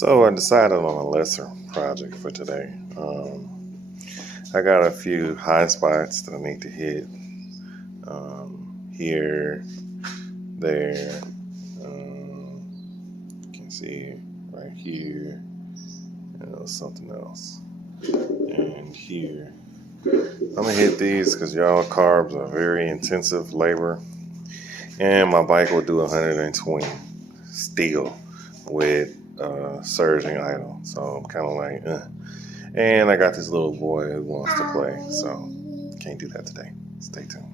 So I decided on a lesser project for today. I got a few high spots that I need to hit. Here, there, you can see right here, and something else. And here. I'm gonna hit these because y'all carbs are very intensive labor. And my bike will do 120 still with surging idle. So I'm kind of like, And I got this little boy who wants to play, so can't do that today. Stay tuned.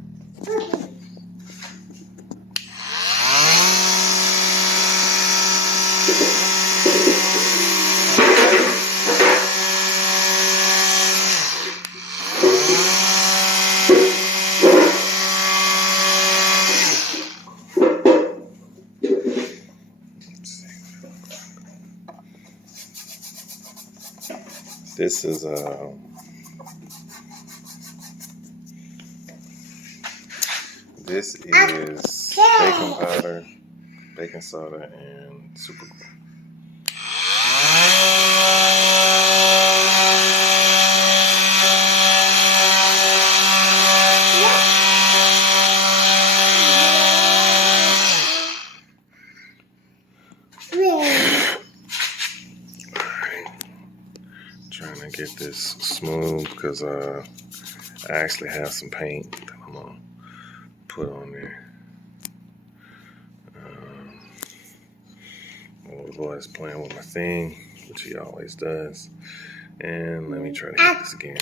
This is baking powder, baking soda, and super glue. Trying to get this smooth because I actually have some paint that I'm gonna put on there. My boy's playing with my thing, which he always does. And let me try to get this again.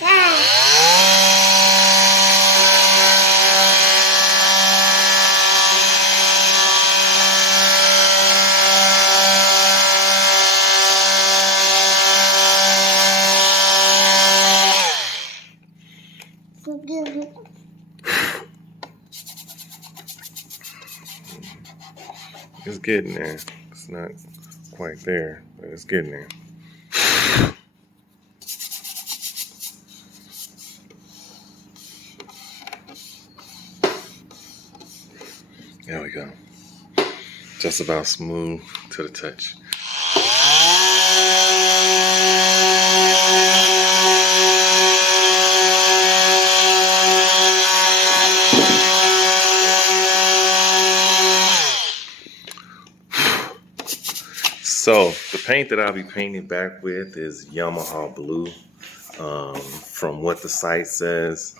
It's getting there. It's not quite there, but it's getting there. There we go. Just about smooth to the touch. So the paint that I'll be painting back with is Yamaha Blue. From what the site says,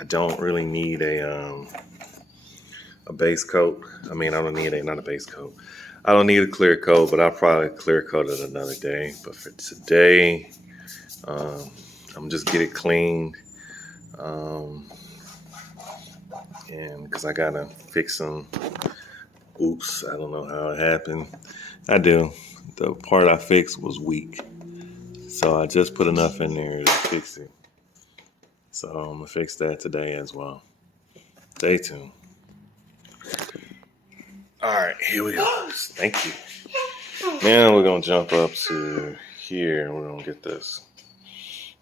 I don't really need a base coat. I mean, I don't need not a base coat. I don't need a clear coat, but I'll probably clear coat it another day. But for today, I'm just get it cleaned. And because I gotta fix some. Oops, I don't know how it happened. I do. The part I fixed was weak. So I just put enough in there to fix it. So I'm gonna fix that today as well. Stay tuned. All right, here we go. Thank you. Now we're gonna jump up to here and we're gonna get this.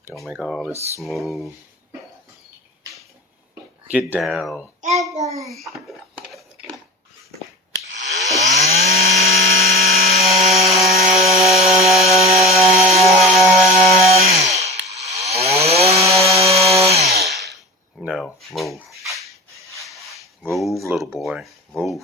Gonna make all this smooth. Get down. No, move. Move, little boy. Move.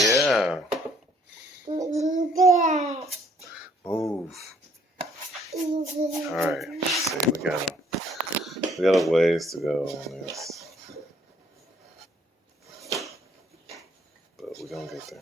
Yeah. Move. All right. Let's see. We got a ways to go on this, but we're gonna get there.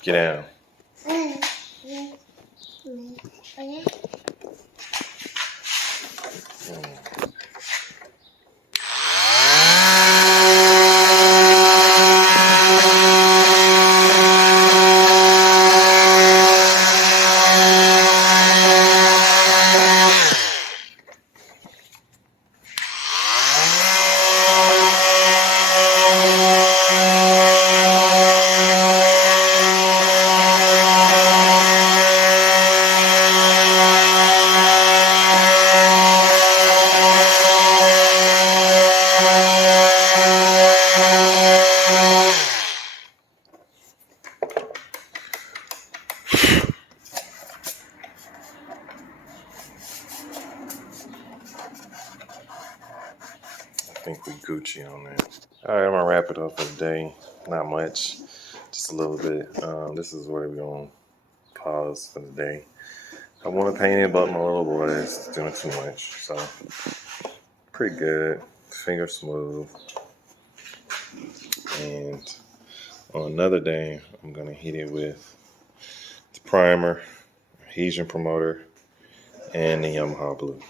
Get down. think we Gucci on that. All right, I'm gonna wrap it up for the day. Not much, just a little bit. This is where we're gonna pause for the day. I want to paint it, but my little boy is doing too much. So pretty good, finger smooth. And on another day, I'm gonna hit it with the primer, adhesion promoter, and the Yamaha blue.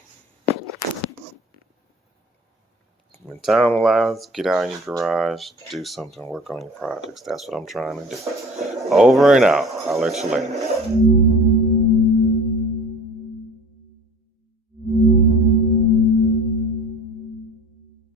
When time allows, get out in your garage, do something, work on your projects. That's what I'm trying to do. Over and out. I'll let you later.